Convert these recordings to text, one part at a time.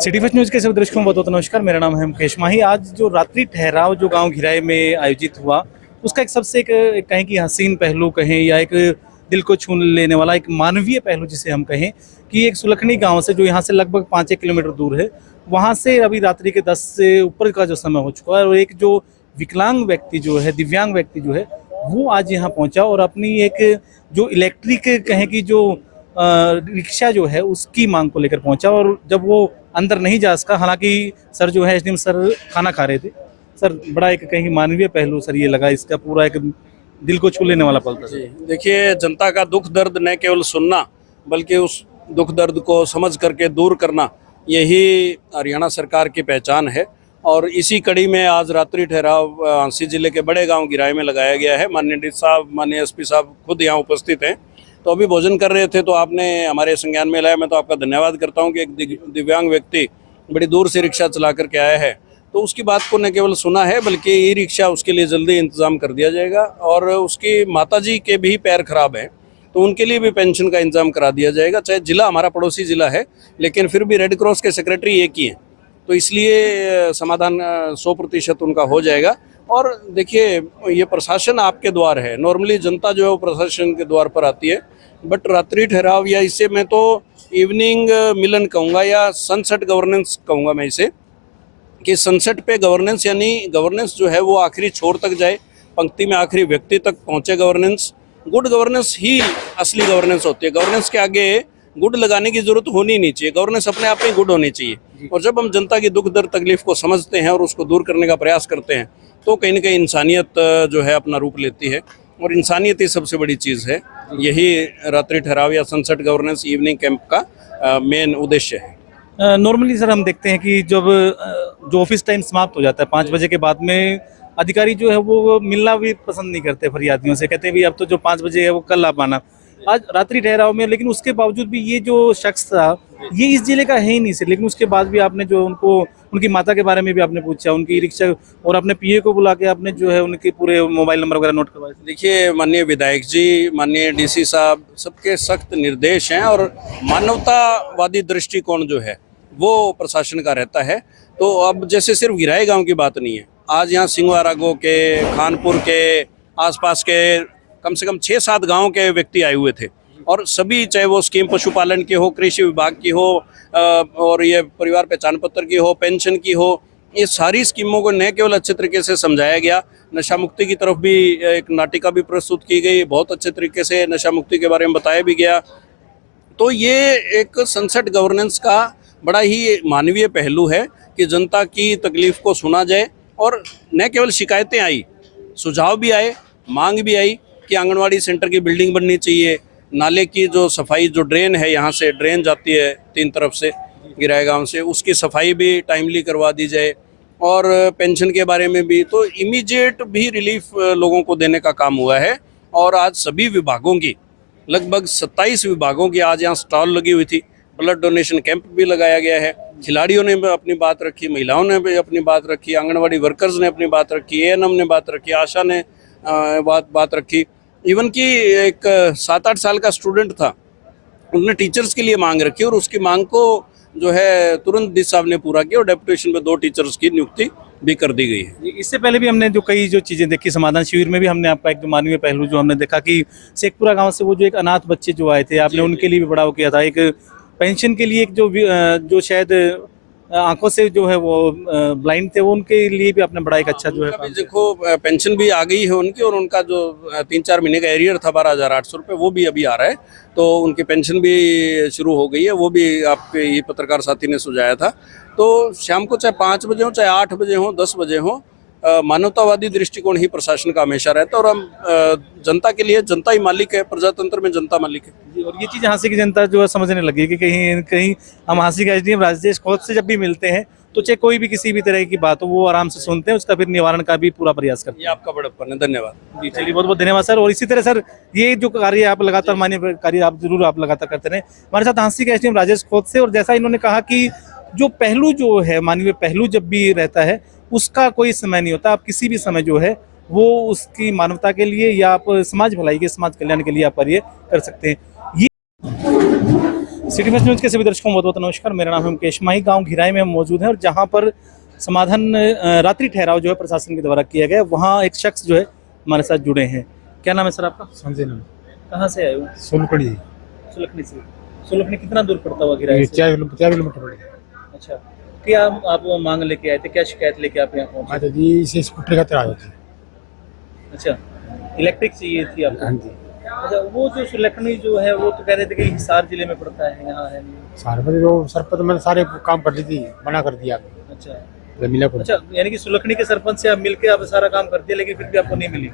City first news के सभी दर्शकों को बहुत बहुत नमस्कार। मेरा नाम है मुकेश माही। आज जो रात्रि ठहराव जो गांव घिराई में आयोजित हुआ, उसका एक सबसे एक कहें कि हसीन पहलू कहें या एक दिल को छू लेने वाला एक मानवीय पहलू जिसे हम कहें कि एक सुलखनी गांव से जो यहाँ से लगभग 5-1 किलोमीटर दूर है, वहाँ से अभी रात्रि के 10 से ऊपर का जो समय हो चुका है और एक जो विकलांग व्यक्ति जो है, दिव्यांग व्यक्ति जो है, वो आज यहाँ पहुँचा और अपनी एक जो इलेक्ट्रिक कहें कि जो रिक्शा जो है उसकी मांग को लेकर पहुंचा। और जब वो अंदर नहीं जा सका, हालांकि सर जो है एसडीएम सर खाना खा रहे थे, सर बड़ा एक कहीं मानवीय पहलू सर ये लगा, इसका पूरा एक दिल को छू लेने वाला पल था। जी देखिए, जनता का दुख दर्द न केवल सुनना बल्कि उस दुख दर्द को समझ करके दूर करना, यही हरियाणा सरकार की पहचान है। और इसी कड़ी में आज रात्रि ठहराव हांसी जिले के बड़े गांव घिराई में लगाया गया है। माननीय डी साहब, माननीय एसपी साहब खुद यहाँ उपस्थित हैं। तो अभी भोजन कर रहे थे तो आपने हमारे संज्ञान में लाया। मैं तो आपका धन्यवाद करता हूँ कि एक दिव्यांग व्यक्ति बड़ी दूर से रिक्शा चला करके आया है, तो उसकी बात को न केवल सुना है बल्कि ई रिक्शा उसके लिए जल्दी इंतजाम कर दिया जाएगा। और उसकी माताजी के भी पैर खराब हैं तो उनके लिए भी पेंशन का इंतजाम करा दिया जाएगा। चाहे जिला हमारा पड़ोसी जिला है लेकिन फिर भी रेड क्रॉस के सेक्रेटरी एक ही हैं, तो इसलिए समाधान 100% उनका हो जाएगा। और देखिए, ये प्रशासन आपके द्वार है। नॉर्मली जनता जो है वो प्रशासन के द्वार पर आती है, बट रात्रि ठहराव या इसे मैं तो इवनिंग मिलन कहूँगा या सनसेट गवर्नेंस कहूँगा मैं इसे, कि सनसेट पे गवर्नेंस, यानी गवर्नेंस जो है वो आखिरी छोर तक जाए, पंक्ति में आखिरी व्यक्ति तक पहुँचे गवर्नेंस। गुड गवर्नेंस ही असली गवर्नेंस होती है। गवर्नेंस के आगे गुड लगाने की जरूरत होनी नहीं चाहिए, गवर्नेंस अपने आप में गुड होनी चाहिए। और जब हम जनता की दुख दर्द तकलीफ को समझते हैं और उसको दूर करने का प्रयास करते हैं तो कहीं ना कहीं इंसानियत जो है अपना रूप लेती है, और इंसानियत ही सबसे बड़ी चीज़ है। यही रात्रि ठहराव या सनसेट गवर्नेंस इवनिंग कैंप का मेन उद्देश्य है। नॉर्मली सर हम देखते हैं कि जब जो ऑफिस टाइम समाप्त हो जाता है 5 बजे के बाद में, अधिकारी जो है वो मिलना भी पसंद नहीं करते फरियादियों से, कहते हैं भाई अब तो जो 5 बजे है वो कल आप आना। आज रात्रि ठहराव में, लेकिन उसके बावजूद भी ये जो शख्स था ये इस जिले का है ही नहीं सर, लेकिन उसके बाद भी आपने जो उनको, उनकी माता के बारे में भी आपने पूछा, उनकी रिक्शा, और अपने पीए को बुला के आपने जो है उनके पूरे मोबाइल नंबर वगैरह नोट करवाए। देखिए, माननीय विधायक जी, माननीय डीसी साहब, सबके सख्त निर्देश हैं और मानवतावादी दृष्टिकोण जो है वो प्रशासन का रहता है। तो अब जैसे सिर्फ घिराई गांव की बात नहीं है, आज यहाँ सिंहवारागो के, खानपुर के, आसपास के कम से कम 6-7 गांव के व्यक्ति आए हुए थे, और सभी, चाहे वो स्कीम पशुपालन की हो, कृषि विभाग की हो, और ये परिवार पहचान पत्र की हो, पेंशन की हो, ये सारी स्कीमों को न केवल अच्छे तरीके से समझाया गया, नशा मुक्ति की तरफ भी एक नाटिका भी प्रस्तुत की गई, बहुत अच्छे तरीके से नशा मुक्ति के बारे में बताया भी गया। तो ये एक सनसेट गवर्नेंस का बड़ा ही मानवीय पहलू है कि जनता की तकलीफ को सुना जाए, और न केवल शिकायतें आई, सुझाव भी आए, मांग भी आई कि आंगनवाड़ी सेंटर की बिल्डिंग बननी चाहिए, नाले की जो सफाई, जो ड्रेन है, यहाँ से ड्रेन जाती है 3 तरफ से गिराए गांव से, उसकी सफाई भी टाइमली करवा दी जाए, और पेंशन के बारे में भी तो इमीडिएट भी रिलीफ लोगों को देने का काम हुआ है। और आज सभी विभागों की, लगभग 27 विभागों की आज यहाँ स्टॉल लगी हुई थी, ब्लड डोनेशन कैंप भी लगाया गया है। खिलाड़ियों ने भी अपनी बात रखी, महिलाओं ने भी अपनी बात रखी, आंगनवाड़ी वर्कर्स ने अपनी बात रखी, एएनएम ने बात रखी, आशा ने बात रखी, इवन कि एक 7-8 साल का स्टूडेंट था, उन्होंने टीचर्स के लिए मांग रखी, और उसकी मांग को जो है तुरंत डी साहब ने पूरा किया, और डेपुटेशन में 2 टीचर्स की नियुक्ति भी कर दी गई है। इससे पहले भी हमने जो कई जो चीज़ें देखी, समाधान शिविर में भी हमने आपका एक जो मानवीय पहलू जो हमने देखा कि शेखपुरा गांव से वो जो एक अनाथ बच्चे जो आए थे, आपने उनके लिए भी बड़ा वो किया था। एक पेंशन के लिए एक जो शायद आंखों से जो है वो ब्लाइंड थे, वो उनके लिए भी आपने बड़ा एक अच्छा जो है काम किया। देखो, पेंशन भी आ गई है उनकी, और उनका जो 3-4 महीने का एरियर था 12,800 रुपये, वो भी अभी आ रहा है, तो उनकी पेंशन भी शुरू हो गई है। वो भी आपके ये पत्रकार साथी ने सुझाया था। तो शाम को चाहे 5 बजे हो, चाहे 8 बजे हो, 10 बजे हो, मानवतावादी दृष्टिकोण ही प्रशासन का हमेशा रहता है, और हम जनता के लिए, जनता ही मालिक है, प्रजातंत्र में जनता मालिक है। और ये चीज़ हांसी की जनता जो है समझने लगी कि कहीं कहीं हम हांसी के एसडीएम राजेश खोत से जब भी मिलते हैं तो चाहे कोई भी किसी भी तरह की बात हो वो आराम से सुनते हैं, उसका फिर निवारण का भी पूरा प्रयास करते हैं। ये आपका बड़प्पन है, धन्यवाद। जी चलिए, बहुत बहुत धन्यवाद सर। और इसी तरह सर ये जो कार्य आप लगातार, माननीय कार्य आप जरूर आप लगातार करते रहें। हमारे साथ हांसी के एसडीएम राजेश खोत से, और जैसा इन्होंने कहा कि जो पहलू जो है, मानवीय पहलू जब भी रहता है उसका कोई समय नहीं होता, आप किसी भी समय जो है वो उसकी मानवता के लिए या आप समाज भलाई के, समाज कल्याण के लिए आप कार्य कर सकते हैं। सिटी फर्स्ट न्यूज़ के सभी दर्शकों को बहुत बहुत नमस्कार। मेरा नाम है मुकेश माही। गांव घिराई में हम मौजूद हैं और जहां पर समाधान रात्रि ठहराव जो है प्रशासन के द्वारा किया गया, वहां एक शख्स जो है हमारे साथ जुड़े हैं। क्या नाम है सर आपका? संजय नाम। कहाँ से आए हो? सोलकड़ी। सुलखनी से। सुलखनी कितना दूर पड़ता हुआ घिराई ये से? 4 किलोमीटर पड़े। अच्छा, क्या आप मांग लेके आए थे? क्या शिकायत लेके आप यहाँ पहुंचे? अच्छा जी, इसे स्कूटर खातिर आया जी। अच्छा, इलेक्ट्रिक चाहिए थी आपको? हाँ जी। अच्छा, वो जो सुलखनी जो है वो तो कह रहे थे कि हिसार जिले में पड़ता है, यहाँ है नहीं। सारे बजे जो सरपंच मैंने सारे काम कर दी थी, मना कर दिया। अच्छा तो मिला को अच्छा, यानी कि सुलखनी के सरपंच से आप मिलके आप सारा काम कर दिया, लेकिन फिर भी आपको नहीं मिली।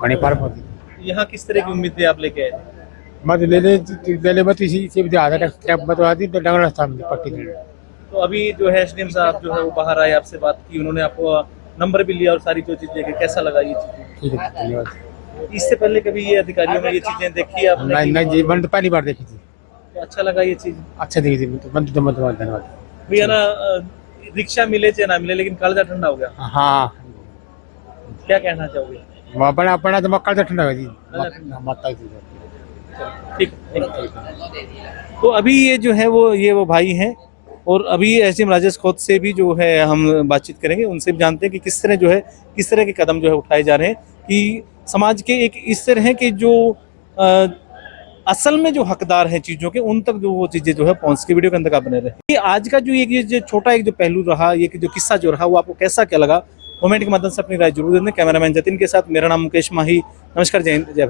पानी पार कर दी। यहाँ किस तरह की उम्मीद आप लेके आए थे? मत ले ले मत इसी से भी आधा ट्रैप मत आती तो डंगर रास्ता में पट्टी दे। तो अभी जो है एसडीएम साहब जो है वो बाहर आए, आपसे बात की, उन्होंने आपको नंबर भी लिया और सारी जो चीजें देखी, कैसा लगा ये चीजें? ठीक है, धन्यवाद। इससे पहले कभी ये अधिकारियों में ये चीजें देखी आपने? नहीं कि नहीं जी, मैंने तो पहली बार देखी थी। तो अच्छा लगा ये चीज? अच्छा देखी थी, तो धन्यवाद। भैया ना रिक्शा मिले चाहे ना मिले, लेकिन कालजा ठंडा हो गया। हाँ, क्या कहना चाहोगे? वहाँ बना अपना तो मक्का तो ठंडा है जी। माता जी ठीक ठीक। तो अभी ये जो है वो भाई हैं और अभी एसडीएम राजेश खोत से भी जो है हम बातचीत करेंगे, उनसे भी जानते हैं कि किस तरह जो है किस तरह के कदम जो है उठाए जा रहे हैं कि समाज के एक इस तरह है कि जो असल में जो हकदार हैं चीज़ों के, उन तक जो वो चीज़ें जो है पहुंच के। वीडियो के अंदर आप बने रहे। ये आज का जो ये जो छोटा एक जो पहलू रहा, ये जो किस्सा जो रहा, वो आपको कैसा क्या लगा? कमेंट के माध्यम से अपनी राय जरूर दें। कैमरामैन जतिन के साथ मेरा नाम मुकेश माही। नमस्कार, जय हिंद, जय भारत।